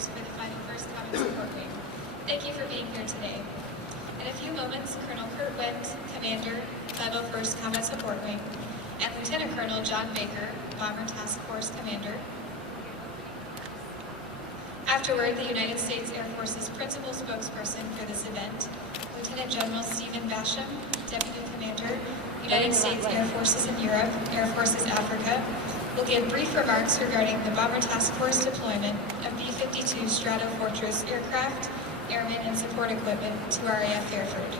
Pathfinders for the 501st Common Support Wing. Thank you for being here today. In a few moments, Colonel Kurt Winn, Commander, 501st Combat Support Wing, and Lieutenant Colonel John Baker, Bomber Task Force Commander. Afterward, the United States Air Force's principal spokesperson for this event, Lieutenant General Stephen Basham, Deputy Commander, United States Air Forces in Europe, Air Forces Africa, will give brief remarks regarding the Bomber Task Force deployment of B-52 Stratofortress aircraft, airmen, and support equipment to RAF Fairford.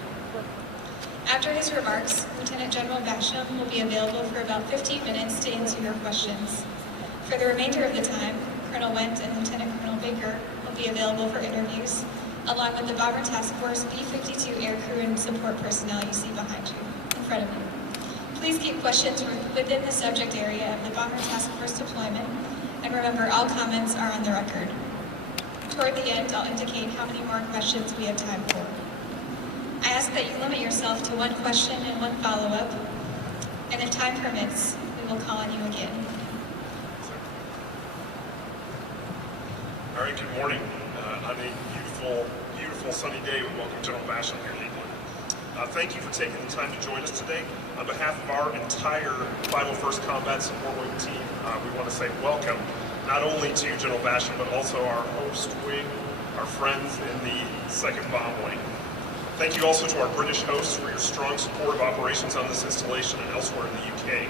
After his remarks, Lieutenant General Basham will be available for about 15 minutes to answer your questions. For the remainder of the time, Colonel Winn and Lieutenant Colonel Baker will be available for interviews, along with the Bomber Task Force B-52 aircrew and support personnel you see behind you, in front of you. Please keep questions within the subject area of the Bomber Task Force deployment, and remember, all comments are on the record. Toward the end, I'll indicate how many more questions we have time for. I ask that you limit yourself to one question and one follow-up, and if time permits, we will call on you again. All right, good morning. On a beautiful sunny day, we welcome General Basham here in England. Thank you for taking the time to join us today. On behalf of our entire 501st Combat Support Wing team, we want to say welcome, not only to General Basham, but also our host wing, our friends in the 2nd Bomb Wing. Thank you also to our British hosts for your strong support of operations on this installation and elsewhere in the UK.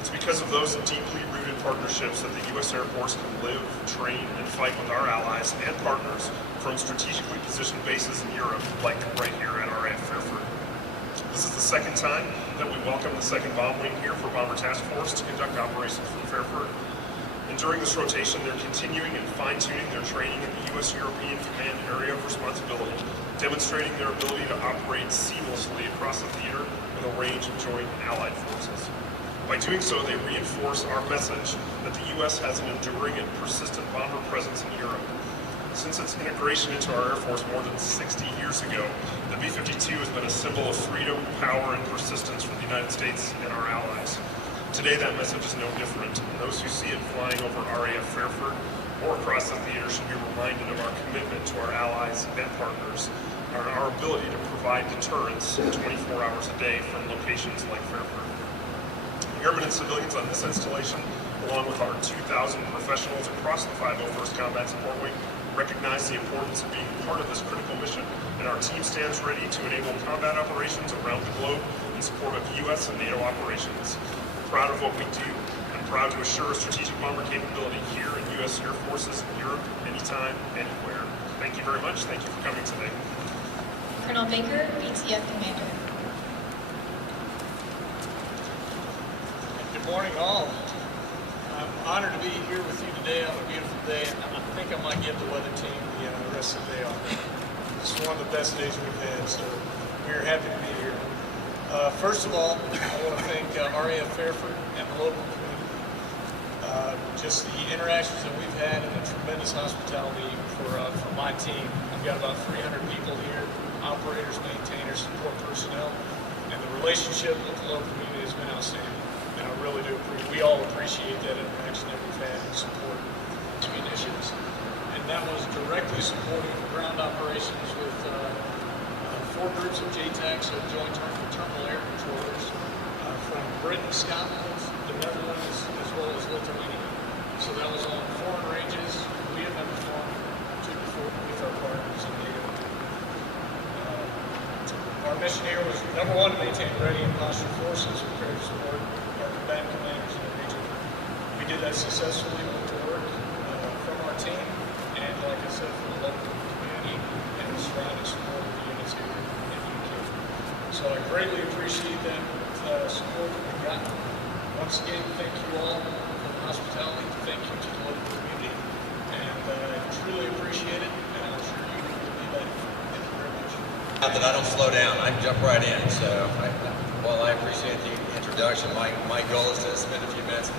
It's because of those deeply rooted partnerships that the U.S. Air Force can live, train, and fight with our allies and partners from strategically positioned bases in Europe, like right here at RAF Fairford. This is the second time that we welcome the 2nd Bomb Wing here for Bomber Task Force to conduct operations from Fairford. And during this rotation, they're continuing and fine-tuning their training in the U.S. European Command Area of Responsibility, demonstrating their ability to operate seamlessly across the theater with a range of joint and allied forces. By doing so, they reinforce our message that the U.S. has an enduring and persistent bomber presence in Europe. Since its integration into our Air Force more than 60 years ago, the B-52 has been a symbol of freedom, power, and persistence for the United States and our allies. Today, that message is no different, and those who see it flying over RAF Fairford or across the theater should be reminded of our commitment to our allies and partners, and our ability to provide deterrence 24 hours a day from locations like Fairford. Airmen and civilians on this installation, along with our 2,000 professionals across the 501st Combat Support Wing, recognize the importance of being part of this critical mission, and our team stands ready to enable combat operations around the globe in support of U.S. and NATO operations. We're proud of what we do, and proud to assure strategic bomber capability here in U.S. Air Forces in Europe, anytime, anywhere. Thank you very much. Thank you for coming today. Colonel Baker, BTF Commander. Good morning, all. I'm honored to be here with you today on a beautiful day, and I think I might give the weather team the rest of the day off. This is one of the best days we've had, so we're happy to be here. First of all, I want to thank RAF Fairford and the local community. Just the interactions that we've had and the tremendous hospitality for my team. I've got about 300 people here, operators, maintainers, support personnel, and the relationship with the local community has been outstanding. And I really do we all appreciate that interaction that we've had and support to initiatives. And that was directly supporting ground operations with 4 groups of JTACs, so Joint Terminal Air Controllers, from Britain, Scotland, the Netherlands, as well as Lithuania. So that was on foreign ranges we have never flown to before with our partners in NATO. Our mission here was, number one, to maintain ready and posture forces prepared to support our combatant commanders in the region. We did that successfully with the work from our team, and like I said, from the local community and the surrounding support of the units here in the UK. So I greatly appreciate that support that we've gotten. Once again, thank you all for the hospitality. Thank you to the local community, and I truly appreciate it, and I'm sure you will be back. Thank you very much. Not that I don't slow down, I can jump right in. So while I appreciate the introduction, my goal is to spend a few minutes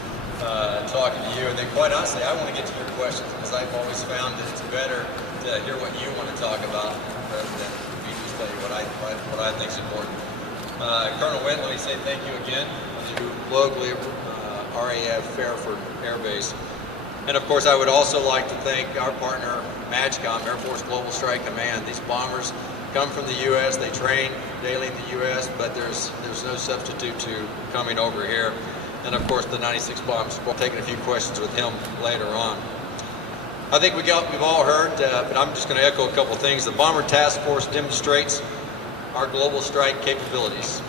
talking to you, and then quite honestly, I want to get to your questions, because I've always found that it's better to hear what you want to talk about rather than me just tell you what I think is important. Colonel Winn, let me say thank you again to locally RAF Fairford Air Base. And of course, I would also like to thank our partner, MAGCOM, Air Force Global Strike Command. These bombers come from the U.S., they train daily in the U.S., but there's no substitute to coming over here. And of course, the 96 bombs. We'll take a few questions with him later on. I think we've all heard, but I'm just going to echo a couple of things. The Bomber Task Force demonstrates our global strike capabilities.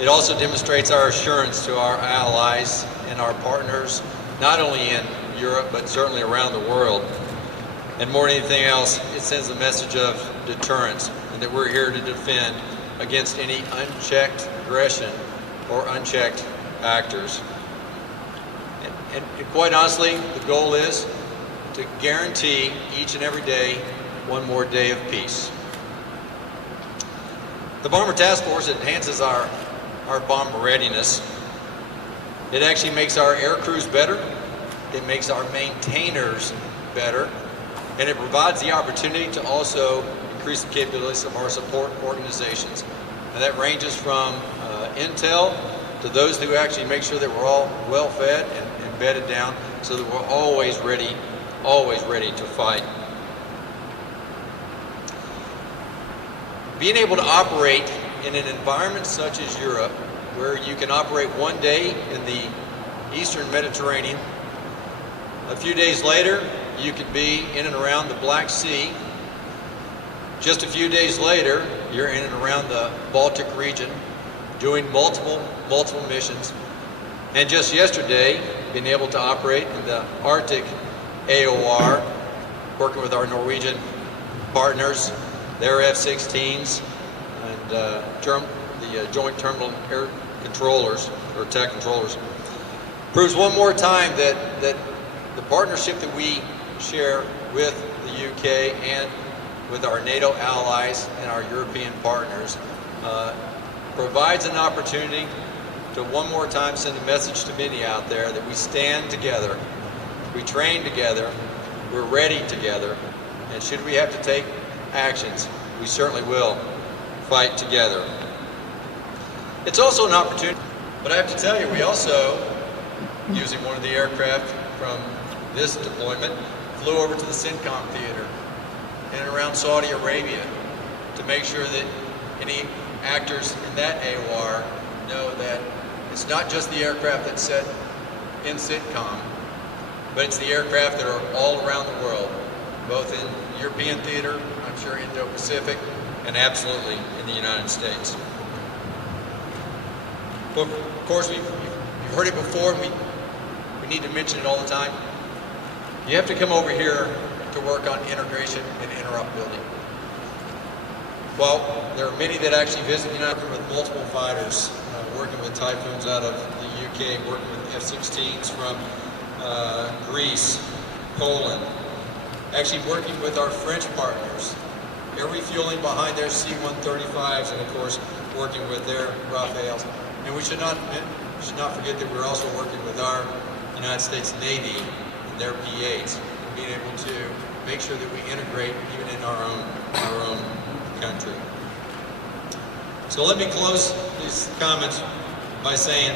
It also demonstrates our assurance to our allies and our partners, not only in Europe, but certainly around the world. And more than anything else, it sends a message of deterrence, and that we're here to defend against any unchecked aggression or unchecked actors. And quite honestly, the goal is to guarantee each and every day one more day of peace. The Bomber Task Force enhances our bomber readiness. It actually makes our air crews better, it makes our maintainers better, and it provides the opportunity to also increase the capabilities of our support organizations. And that ranges from intel to those who actually make sure that we're all well fed and bedded down so that we're always ready to fight. Being able to operate in an environment such as Europe, where you can operate one day in the Eastern Mediterranean, a few days later you could be in and around the Black Sea, just a few days later you're in and around the Baltic region doing multiple missions, and just yesterday being able to operate in the Arctic AOR, working with our Norwegian partners, their F-16s, and the Joint Terminal Air Controllers, or TAC controllers, proves one more time that the partnership that we share with the UK and with our NATO allies and our European partners provides an opportunity to one more time send a message to many out there that we stand together, we train together, we're ready together, and should we have to take actions, we certainly will fight together. It's also an opportunity, but I have to tell you, we also, using one of the aircraft from this deployment, flew over to the CENTCOM theater and around Saudi Arabia to make sure that any actors in that AOR know that it's not just the aircraft that's set in CENTCOM, but it's the aircraft that are all around the world, both in European theater, I'm sure Indo-Pacific, and absolutely in the United States. But of course, you've heard it before, and we need to mention it all the time. You have to come over here to work on integration and interoperability. Well, there are many that actually visit the United States with multiple fighters, working with Typhoons out of the UK, working with F-16s from Greece, Poland, actually working with our French partners, air refueling behind their C-135s, and of course working with their Rafales. And we should not forget that we're also working with our United States Navy and their P-8s, being able to make sure that we integrate even in our own country. So let me close these comments by saying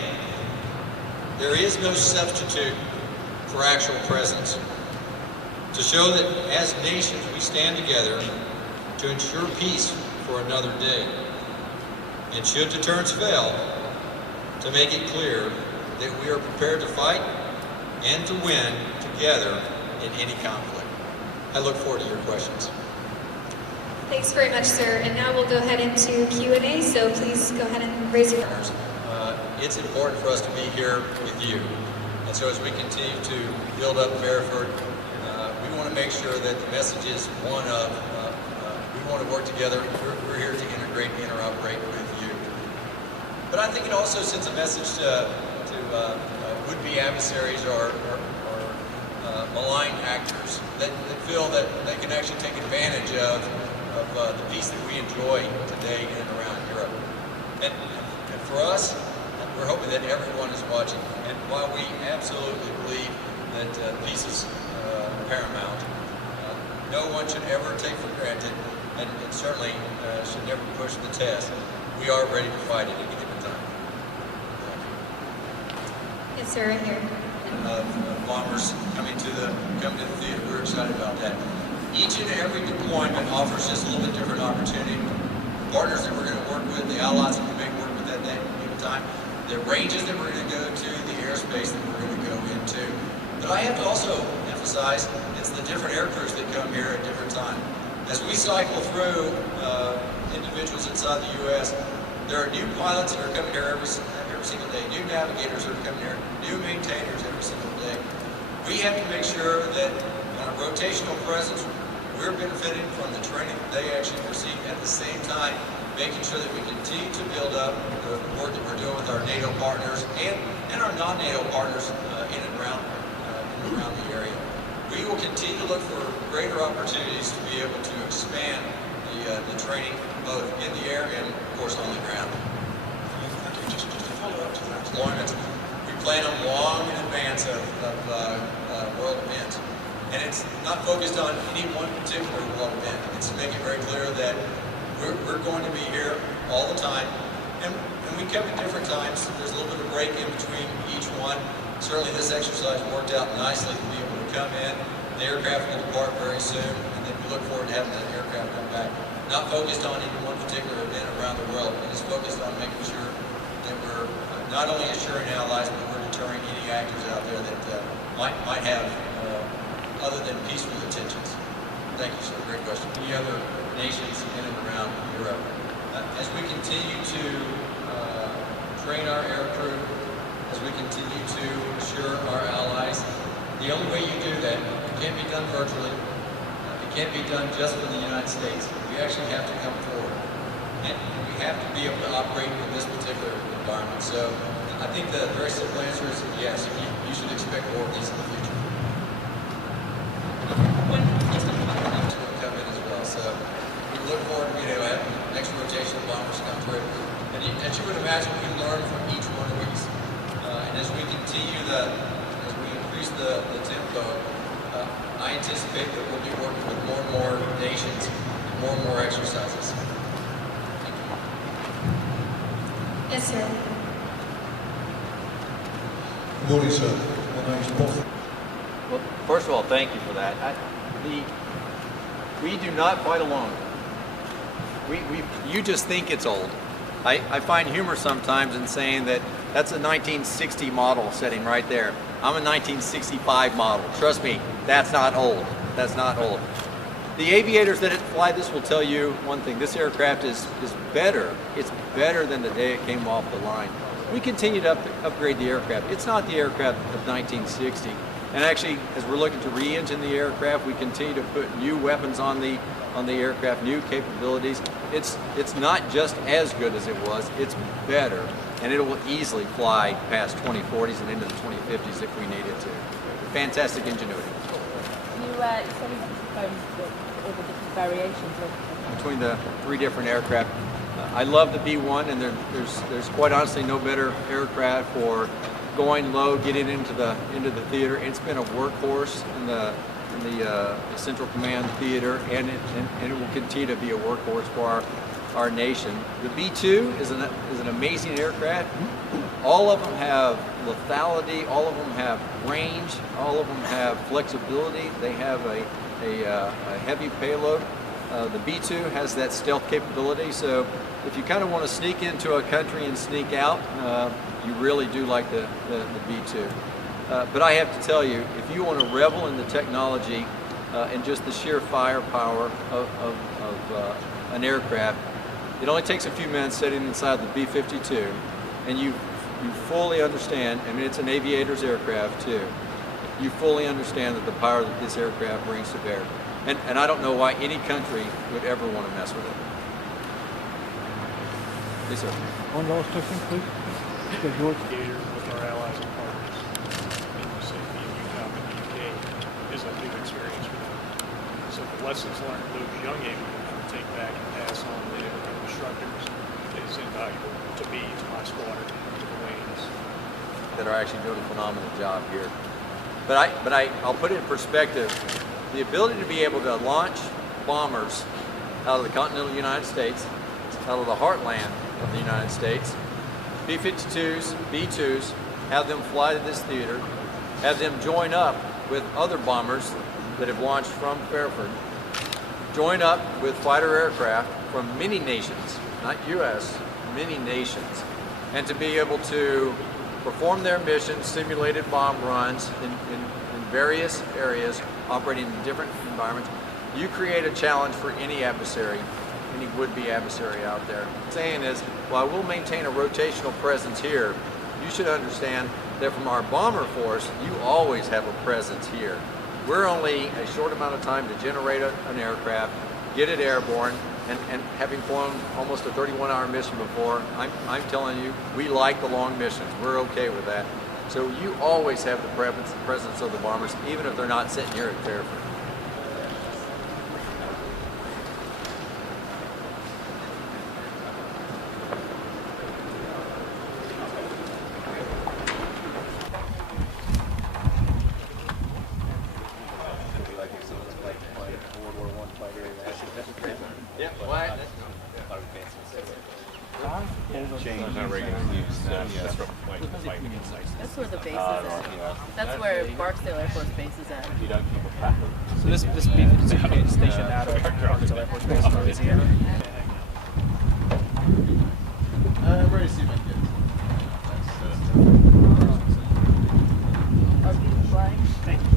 there is no substitute for actual presence. To show that as nations we stand together to ensure peace for another day. And should deterrence fail, to make it clear that we are prepared to fight and to win together in any conflict. I look forward to your questions. Thanks very much, sir. And now we'll go ahead into Q&A, so please go ahead and raise your hand. It's important for us to be here with you. And so as we continue to build up Fairford, we want to make sure that the message is one of, we want to work together, we're here to integrate and interoperate with you. But I think it also sends a message to would-be adversaries or malign actors that feel that they can actually take advantage of the peace that we enjoy today in and around Europe. And for us, we're hoping that everyone is watching. And while we absolutely believe that peace is paramount, no one should ever take for granted, and certainly should never push the test. We are ready to fight at any given time. Yes, sir, right here. of bombers coming to the theater. We're excited about that. Each and every deployment offers just a little bit different opportunity. The partners that we're going to work with, the allies that we may work with at that given time, the ranges that we're going to go to, the airspace that we're going to go into. But I have to also emphasize it's the different air crews that come here at different times. As we cycle through individuals inside the U.S., there are new pilots that are coming here every single day, new navigators that are coming here, new maintainers every single day. We have to make sure that on a rotational presence, we're benefiting from the training that they actually receive, at the same time making sure that we continue to build up the work that we're doing with our NATO partners and our non-NATO partners in and around the area. We will continue to look for greater opportunities to be able to expand the training both in the air and, of course, on the ground. Just to follow up to that. Deployments, we plan them long in advance of world events. And it's not focused on any one particular world event. It's to make it very clear that we're going to be here all the time. And we come at different times. There's a little bit of break in between each one. Certainly this exercise worked out nicely to be able to come in. The aircraft will depart very soon, and then we look forward to having the aircraft come back. Not focused on any one particular event around the world. It is focused on making sure that we're not only assuring allies, but we're deterring any actors out there that might have other than peaceful intentions. Thank you, sir. Great question. Any other nations in and around Europe? As we continue to train our air crew, as we continue to assure our allies, the only way you do that, it can't be done virtually. It can't be done just from the United States. We actually have to come forward. And we have to be able to operate in this particular environment. So I think the very simple answer is yes, you should expect more of these in the future. Come in as well. So we look forward to being able to have the next rotation of bombers come through. And as you would imagine, we learn from each one of these. And as we continue as we increase the tempo, I anticipate that we'll be working with more and more nations and more exercises. Thank you. Yes, sir. Good morning, sir. My name is Paul. Well, first of all, thank you for that. We do not fight alone. You just think it's old. I find humor sometimes in saying that that's a 1960 model sitting right there. I'm a 1965 model. Trust me, that's not old. That's not old. The aviators that fly this will tell you one thing. This aircraft is better. It's better than the day it came off the line. We continue to upgrade the aircraft. It's not the aircraft of 1960. And actually, as we're looking to re-engine the aircraft, we continue to put new weapons on the aircraft, new capabilities. It's not just as good as it was, it's better. And it will easily fly past 2040s and into the 2050s if we need it to. Fantastic ingenuity. You said you proposed all the different variations of Between the 3 different aircraft, I love the B-1, and there's quite honestly no better aircraft for going low, getting into the theater. It's been a workhorse in the Central Command theater, and it will continue to be a workhorse for our nation. The B-2 is an amazing aircraft. All of them have lethality, all of them have range, all of them have flexibility. They have a heavy payload. The B-2 has that stealth capability, so if you kind of want to sneak into a country and sneak out, you really do like the B-2. But I have to tell you, if you want to revel in the technology and just the sheer firepower of an aircraft, it only takes a few minutes sitting inside the B-52, and you fully understand. I mean, it's an aviator's aircraft too. You fully understand that the power that this aircraft brings to bear, and I don't know why any country would ever want to mess with it. Yes, sir. One last question, please. George. With our allies and partners in USAFE and USEUCOM in the UK is a big experience for them. So the lessons learned those young aviators will take back and pass on to their instructors is invaluable to me, to my squadron, to the Marines. That are actually doing a phenomenal job here. But I'll put it in perspective. The ability to be able to launch bombers out of the continental United States, out of the heartland of the United States, B-52s, B-2s, have them fly to this theater, have them join up with other bombers that have launched from Fairford, join up with fighter aircraft from many nations, not U.S., many nations, and to be able to perform their missions, simulated bomb runs in various areas, operating in different environments. You create a challenge for any adversary, any would-be adversary out there. What I'm saying is, while we'll maintain a rotational presence here, you should understand that from our bomber force, you always have a presence here. We're only a short amount of time to generate an aircraft, get it airborne, and having flown almost a 31-hour mission before, I'm telling you, we like the long missions. We're okay with that. So you always have the presence of the bombers, even if they're not sitting here at Fairford. That's where the base is at. That's where Barksdale Air Force Base is at. So this BTF station out of Barksdale Air Force Base in Louisiana. I'm ready to see if I can get it. Are you flying? Thank you.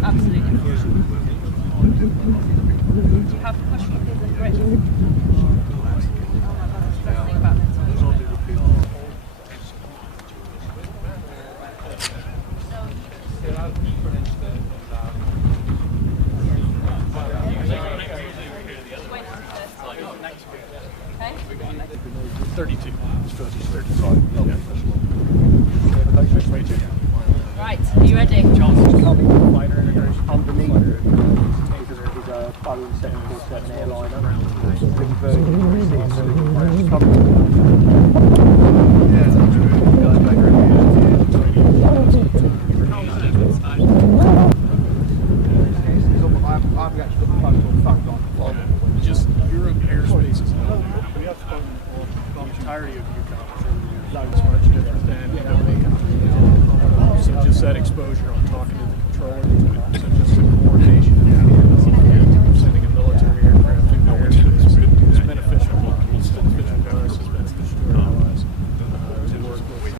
Absolutely. Do you have questions? Great. Oh my God, that's the best thing about this. Okay. 32. Right, are you ready? Fighter integration underneath. Because he's a Boeing 747 airliner. Just Europe airspace is not. We have fun on the entirety of UCOM. It's much different than LA. So just that exposure on talking to the controller.